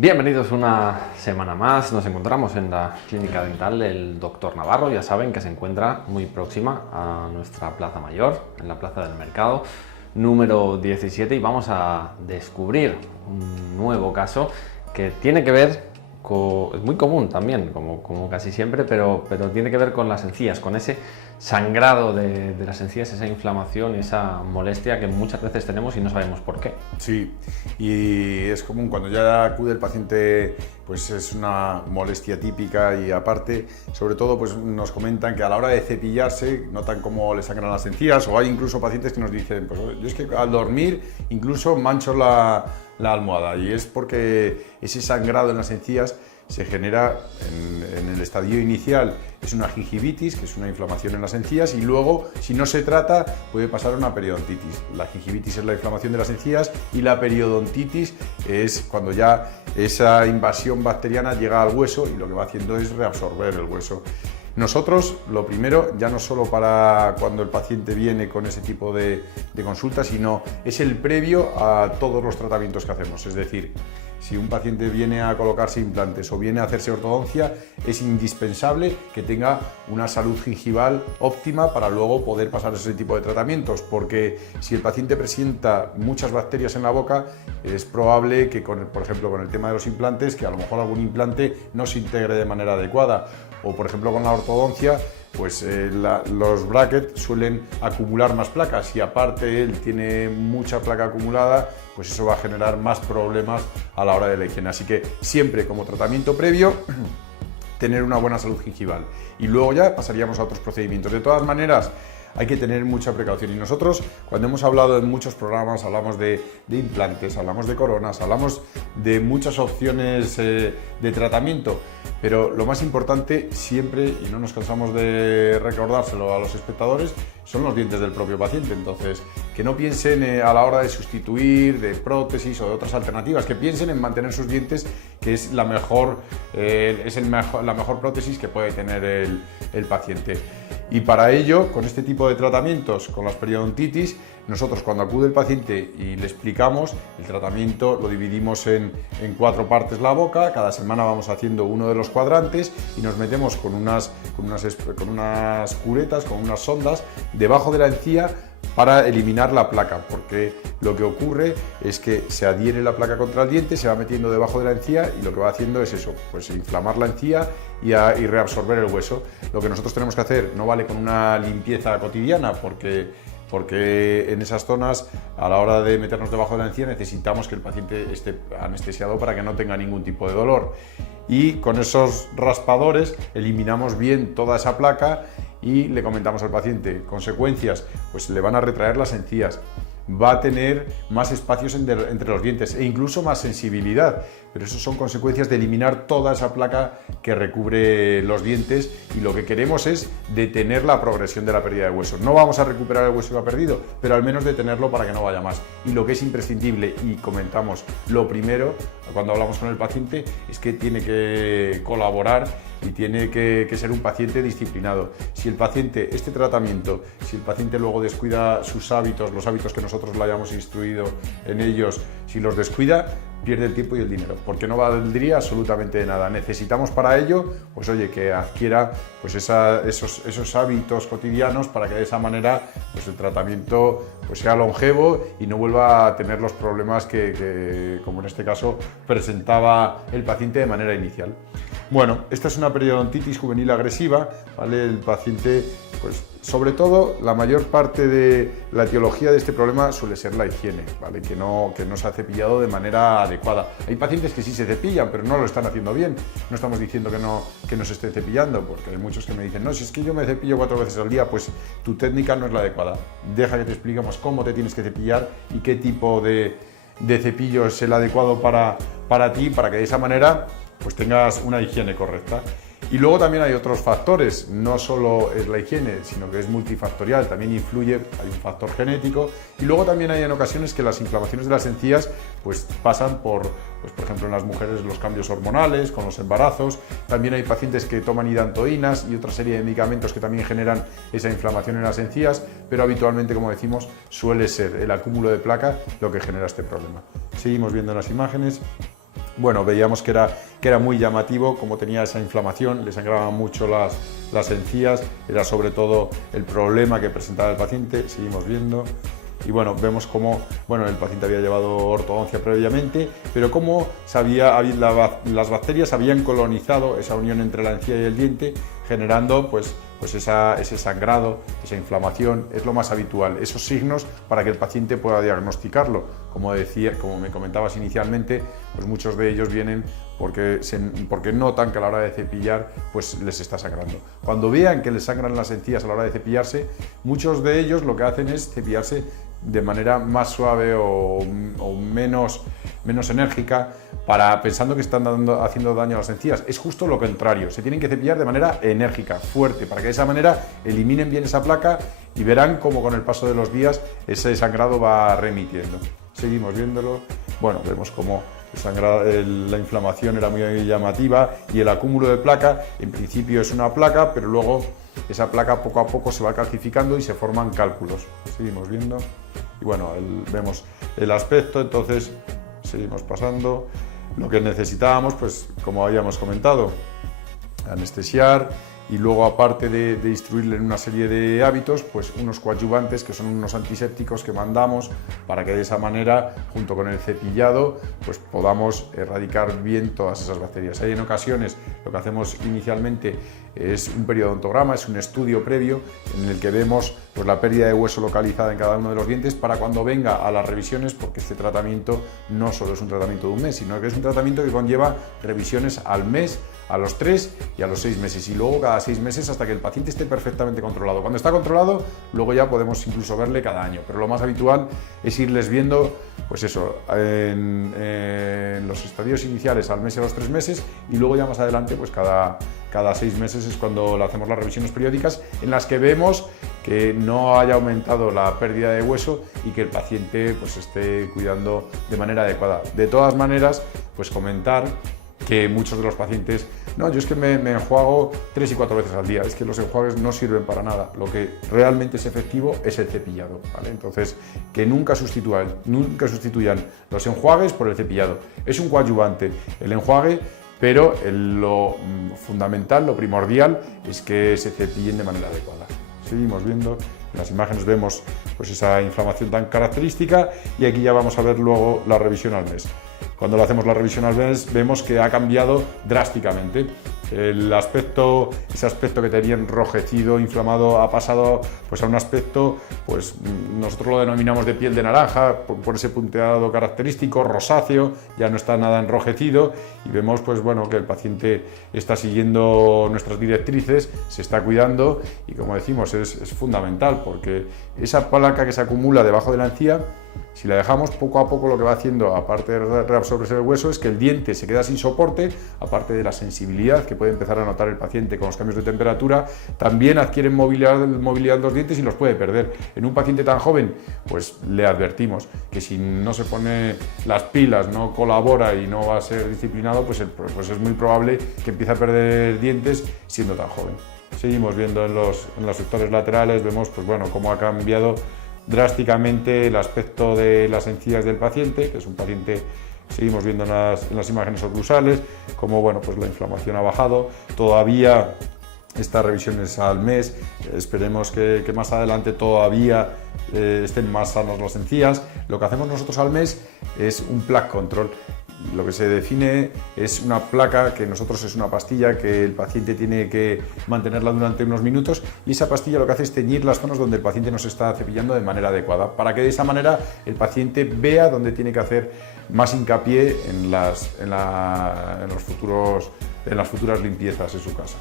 Bienvenidos una semana más, nos encontramos en la clínica dental del Dr. Navarro, ya saben que se encuentra muy próxima a nuestra Plaza Mayor, en la Plaza del Mercado, número 17, y vamos a descubrir un nuevo caso que tiene que ver con, es muy común también, como casi siempre, pero tiene que ver con las encías, con ese sangrado de las encías, esa inflamación, esa molestia que muchas veces tenemos y no sabemos por qué. Sí, y es común cuando ya acude el paciente, pues es una molestia típica y aparte, sobre todo, pues nos comentan que a la hora de cepillarse notan cómo le sangran las encías, o hay incluso pacientes que nos dicen, pues yo es que al dormir incluso mancho la almohada, y es porque ese sangrado en las encías se genera en el estadio inicial, es una gingivitis, que es una inflamación en las encías, y luego, si no se trata, puede pasar a una periodontitis. La gingivitis es la inflamación de las encías y la periodontitis es cuando ya esa invasión bacteriana llega al hueso y lo que va haciendo es reabsorber el hueso. Nosotros, lo primero, ya no solo para cuando el paciente viene con ese tipo de consulta, sino es el previo a todos los tratamientos que hacemos. Es decir, si un paciente viene a colocarse implantes o viene a hacerse ortodoncia, es indispensable que tenga una salud gingival óptima para luego poder pasar ese tipo de tratamientos, porque si el paciente presenta muchas bacterias en la boca, es probable que, por ejemplo, con el tema de los implantes, que a lo mejor algún implante no se integre de manera adecuada, o por ejemplo con la ortodoncia, pues los brackets suelen acumular más placas y aparte él tiene mucha placa acumulada, pues eso va a generar más problemas a la hora de la higiene. Así que siempre como tratamiento previo, tener una buena salud gingival y luego ya pasaríamos a otros procedimientos. De todas maneras, hay que tener mucha precaución y nosotros, cuando hemos hablado en muchos programas, hablamos de implantes, hablamos de coronas, hablamos de muchas opciones de tratamiento, pero lo más importante siempre, y no nos cansamos de recordárselo a los espectadores, son los dientes del propio paciente. Entonces, que no piensen a la hora de sustituir, de prótesis o de otras alternativas, que piensen en mantener sus dientes, que es la mejor prótesis que puede tener el paciente. Y para ello, con este tipo de tratamientos, con las periodontitis, nosotros cuando acude el paciente y le explicamos, el tratamiento lo dividimos en 4 partes la boca, cada semana vamos haciendo uno de los cuadrantes y nos metemos con unas curetas, con unas sondas debajo de la encía para eliminar la placa, porque lo que ocurre es que se adhiere la placa contra el diente, se va metiendo debajo de la encía y lo que va haciendo es eso, pues inflamar la encía y reabsorber el hueso. Lo que nosotros tenemos que hacer no vale con una limpieza cotidiana, porque en esas zonas, a la hora de meternos debajo de la encía, necesitamos que el paciente esté anestesiado para que no tenga ningún tipo de dolor. Y con esos raspadores eliminamos bien toda esa placa y le comentamos al paciente consecuencias, pues le van a retraer las encías, va a tener más espacios entre los dientes e incluso más sensibilidad, pero eso son consecuencias de eliminar toda esa placa que recubre los dientes, y lo que queremos es detener la progresión de la pérdida de hueso. No vamos a recuperar el hueso que ha perdido, pero al menos detenerlo para que no vaya más. Y lo que es imprescindible, y comentamos lo primero cuando hablamos con el paciente, es que tiene que colaborar y tiene que ser un paciente disciplinado. Si el paciente, este tratamiento, si el paciente luego descuida sus hábitos, los hábitos que nosotros le hayamos instruido en ellos, si los descuida, pierde el tiempo y el dinero, porque no valdría absolutamente de nada. Necesitamos para ello, pues oye, que adquiera pues esos hábitos cotidianos para que de esa manera pues el tratamiento pues sea longevo y no vuelva a tener los problemas que como en este caso presentaba el paciente de manera inicial. Bueno, esta es una periodontitis juvenil agresiva, ¿vale? El paciente, pues sobre todo, la mayor parte de la etiología de este problema suele ser la higiene, ¿vale? Que no se ha cepillado de manera adecuada. Hay pacientes que sí se cepillan, pero no lo están haciendo bien. No estamos diciendo que no se esté cepillando, porque hay muchos que me dicen, no, si es que yo me cepillo 4 veces al día, pues tu técnica no es la adecuada. Deja que te expliquemos cómo te tienes que cepillar y qué tipo de cepillo es el adecuado para ti, para que de esa manera pues tengas una higiene correcta. Y luego también hay otros factores, no solo es la higiene, sino que es multifactorial, también influye, hay un factor genético, y luego también hay en ocasiones que las inflamaciones de las encías pues pasan por ejemplo en las mujeres los cambios hormonales, con los embarazos, también hay pacientes que toman hidantoínas y otra serie de medicamentos que también generan esa inflamación en las encías, pero habitualmente, como decimos, suele ser el acúmulo de placa lo que genera este problema. Seguimos viendo las imágenes. bueno, veíamos que era muy llamativo, como tenía esa inflamación, le sangraban mucho las encías, era sobre todo el problema que presentaba el paciente. Seguimos viendo. Y bueno, vemos cómo el paciente había llevado ortodoncia previamente, pero cómo las bacterias habían colonizado esa unión entre la encía y el diente, generando pues ese sangrado, esa inflamación. Es lo más habitual, esos signos para que el paciente pueda diagnosticarlo. Como me comentabas inicialmente, pues muchos de ellos vienen porque notan que a la hora de cepillar pues les está sangrando. Cuando vean que les sangran las encías a la hora de cepillarse, muchos de ellos lo que hacen es cepillarse de manera más suave o menos enérgica, pensando que están haciendo daño a las encías. Es justo lo contrario, se tienen que cepillar de manera enérgica, fuerte, para que de esa manera eliminen bien esa placa y verán cómo con el paso de los días ese sangrado va remitiendo. Seguimos viéndolo. Bueno, vemos cómo la inflamación era muy llamativa y el acúmulo de placa, en principio es una placa, pero luego esa placa poco a poco se va calcificando y se forman cálculos. Seguimos viendo. Y bueno, vemos el aspecto, entonces seguimos pasando. Lo que necesitábamos, pues como habíamos comentado, anestesiar y luego, aparte de instruirle en una serie de hábitos, pues unos coadyuvantes que son unos antisépticos que mandamos para que de esa manera, junto con el cepillado, pues podamos erradicar bien todas esas bacterias. Hay en ocasiones, lo que hacemos inicialmente es un periodontograma, es un estudio previo en el que vemos pues la pérdida de hueso localizada en cada uno de los dientes para cuando venga a las revisiones, porque este tratamiento no solo es un tratamiento de un mes, sino que es un tratamiento que conlleva revisiones al mes, a los 3 y a los 6 meses, y luego cada 6 meses hasta que el paciente esté perfectamente controlado. Cuando está controlado, luego ya podemos incluso verle cada año, pero lo más habitual es irles viendo, pues eso, en los estadios iniciales al mes y a los 3 meses, y luego ya más adelante, pues cada 6 meses es cuando le hacemos las revisiones periódicas en las que vemos que no haya aumentado la pérdida de hueso y que el paciente pues esté cuidando de manera adecuada. De todas maneras, pues comentar que muchos de los pacientes, no, yo es que me enjuago 3 y 4 veces al día, es que los enjuagues no sirven para nada, lo que realmente es efectivo es el cepillado, ¿vale? Entonces, que nunca sustituyan los enjuagues por el cepillado. Es un coadyuvante el enjuague, pero lo fundamental, lo primordial, es que se cepillen de manera adecuada. Seguimos viendo, en las imágenes vemos pues esa inflamación tan característica, y aquí ya vamos a ver luego la revisión al mes. Cuando le hacemos la revisión al mes vemos que ha cambiado drásticamente. Ese aspecto que tenía enrojecido, inflamado, ha pasado pues a un aspecto, pues nosotros lo denominamos de piel de naranja, por ese punteado característico, rosáceo, ya no está nada enrojecido, y vemos pues bueno que el paciente está siguiendo nuestras directrices, se está cuidando, y como decimos es fundamental, porque esa placa que se acumula debajo de la encía, si la dejamos, poco a poco lo que va haciendo, aparte de reabsorberse el hueso, es que el diente se queda sin soporte, aparte de la sensibilidad que puede empezar a notar el paciente con los cambios de temperatura, también adquieren movilidad los dientes y los puede perder. En un paciente tan joven, pues le advertimos que si no se pone las pilas, no colabora y no va a ser disciplinado, pues es muy probable que empiece a perder dientes siendo tan joven. Seguimos viendo en los sectores laterales, vemos pues bueno cómo ha cambiado drásticamente el aspecto de las encías del paciente, que es un paciente, seguimos viendo en las imágenes oclusales, como bueno, pues la inflamación ha bajado. Todavía estas revisiones al mes, esperemos que más adelante todavía estén más sanas las encías. Lo que hacemos nosotros al mes es un plaque control. Lo que se define es una placa que nosotros es una pastilla que el paciente tiene que mantenerla durante unos minutos, y esa pastilla lo que hace es teñir las zonas donde el paciente no se está cepillando de manera adecuada, para que de esa manera el paciente vea dónde tiene que hacer más hincapié en las futuras limpiezas en su casa.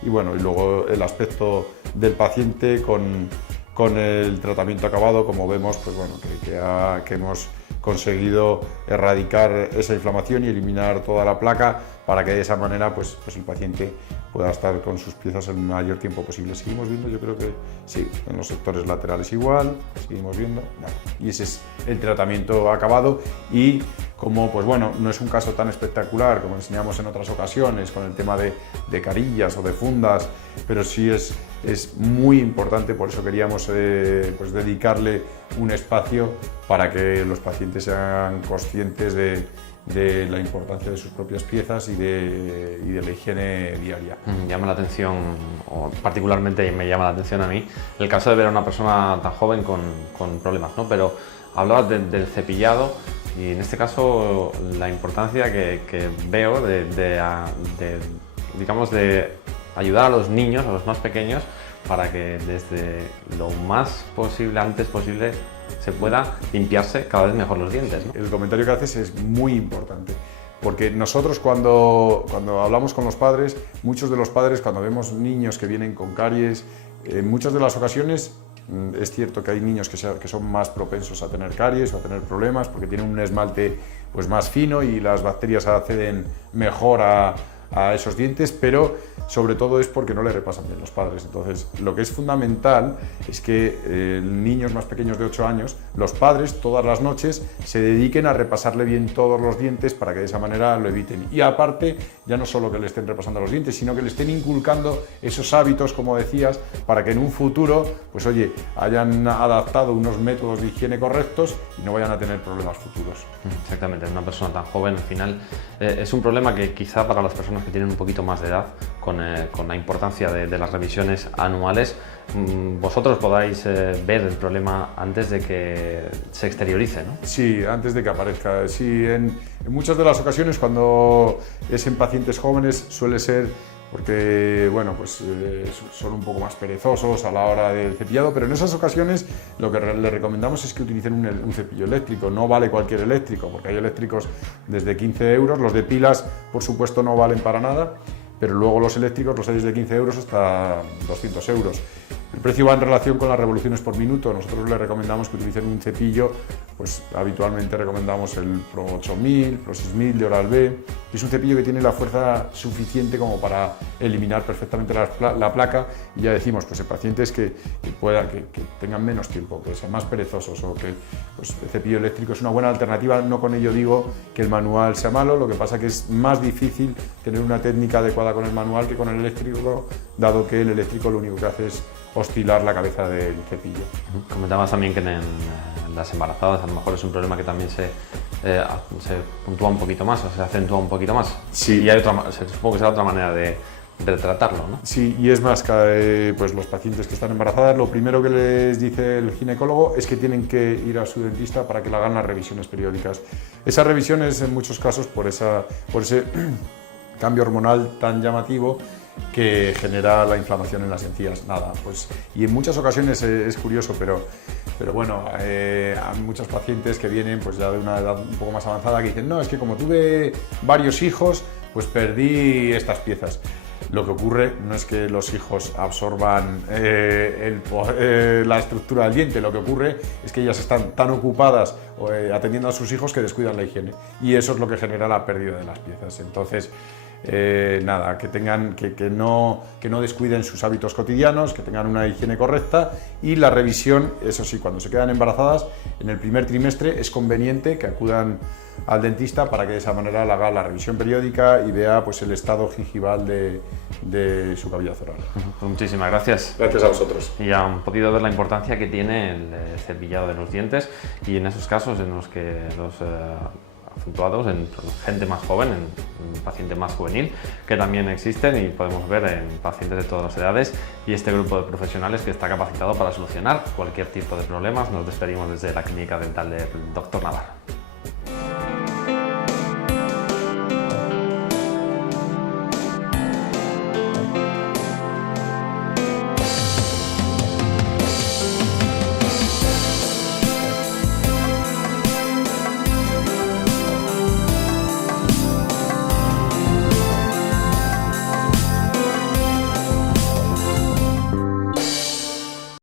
Y bueno, y luego el aspecto del paciente con el tratamiento acabado, como vemos, pues bueno, que hemos conseguido erradicar esa inflamación y eliminar toda la placa, para que de esa manera pues el paciente pueda estar con sus piezas el mayor tiempo posible. Seguimos viendo, yo creo que sí, en los sectores laterales igual, seguimos viendo, y ese es el tratamiento acabado. Y como pues bueno, no es un caso tan espectacular como enseñamos en otras ocasiones con el tema de carillas o de fundas, pero sí es muy importante, por eso queríamos pues dedicarle un espacio para que los pacientes sean conscientes de de la importancia de sus propias piezas y de la higiene diaria. Llama la atención, o particularmente me llama la atención a mí, el caso de ver a una persona tan joven con problemas, ¿no? Pero hablabas del cepillado y en este caso la importancia que veo digamos, de ayudar a los niños, a los más pequeños, para que desde lo más posible, antes posible, se pueda limpiarse cada vez mejor los dientes, ¿no? El comentario que haces es muy importante, porque nosotros cuando hablamos con los padres, muchos de los padres cuando vemos niños que vienen con caries, en muchas de las ocasiones es cierto que hay niños que son más propensos a tener caries o a tener problemas porque tienen un esmalte pues más fino y las bacterias acceden mejor a esos dientes, pero sobre todo es porque no le repasan bien los padres. Entonces, lo que es fundamental es que niños más pequeños de 8 años, los padres todas las noches se dediquen a repasarle bien todos los dientes para que de esa manera lo eviten. Y aparte, ya no solo que le estén repasando los dientes, sino que le estén inculcando esos hábitos, como decías, para que en un futuro, pues oye, hayan adaptado unos métodos de higiene correctos y no vayan a tener problemas futuros. Exactamente, una persona tan joven al final es un problema que quizá para las personas que tienen un poquito más de edad, con la importancia de las revisiones anuales, vosotros podáis ver el problema antes de que se exteriorice, ¿no? Sí, antes de que aparezca. Sí, en muchas de las ocasiones cuando es en pacientes jóvenes suele ser porque bueno, pues son un poco más perezosos a la hora del cepillado, pero en esas ocasiones lo que le recomendamos es que utilicen un cepillo eléctrico. No vale cualquier eléctrico, porque hay eléctricos desde 15 euros, los de pilas por supuesto no valen para nada, pero luego los eléctricos los hay desde 15 euros hasta 200 euros. El precio va en relación con las revoluciones por minuto. Nosotros les recomendamos que utilicen un cepillo, pues habitualmente recomendamos el Pro 8000, Pro 6000 de Oral-B. Es un cepillo que tiene la fuerza suficiente como para eliminar perfectamente la placa, y ya decimos, pues en pacientes que tengan menos tiempo, que sean más perezosos o que pues, el cepillo eléctrico es una buena alternativa. No con ello digo que el manual sea malo, lo que pasa que es más difícil tener una técnica adecuada con el manual que con el eléctrico, dado que el eléctrico lo único que hace es oscilar la cabeza del cepillo. Comentabas también que en las embarazadas a lo mejor es un problema que también se puntúa un poquito más o se acentúa un poquito más. Sí. Y hay supongo que será otra manera de tratarlo, ¿no? Sí, y es más, pues los pacientes que están embarazadas, lo primero que les dice el ginecólogo es que tienen que ir a su dentista para que le hagan las revisiones periódicas. Esas revisiones en muchos casos por ese cambio hormonal tan llamativo que genera la inflamación en las encías. Nada, pues, y en muchas ocasiones es curioso, pero bueno, hay muchos pacientes que vienen pues ya de una edad un poco más avanzada que dicen, no, es que como tuve varios hijos, pues perdí estas piezas. Lo que ocurre no es que los hijos absorban la estructura del diente, lo que ocurre es que ellas están tan ocupadas atendiendo a sus hijos que descuidan la higiene, y eso es lo que genera la pérdida de las piezas. Entonces, nada, que no descuiden sus hábitos cotidianos, que tengan una higiene correcta, y la revisión, eso sí, cuando se quedan embarazadas, en el primer trimestre es conveniente que acudan al dentista para que de esa manera le haga la revisión periódica y vea pues el estado gingival de su cavidad oral. Pues muchísimas gracias. Gracias a vosotros. Y han podido ver la importancia que tiene el cepillado de los dientes, y en esos casos en los que los acentuados en gente más joven, en paciente más juvenil, que también existen y podemos ver en pacientes de todas las edades, y este grupo de profesionales que está capacitado para solucionar cualquier tipo de problemas. Nos despedimos desde la Clínica Dental del Dr. Navarro.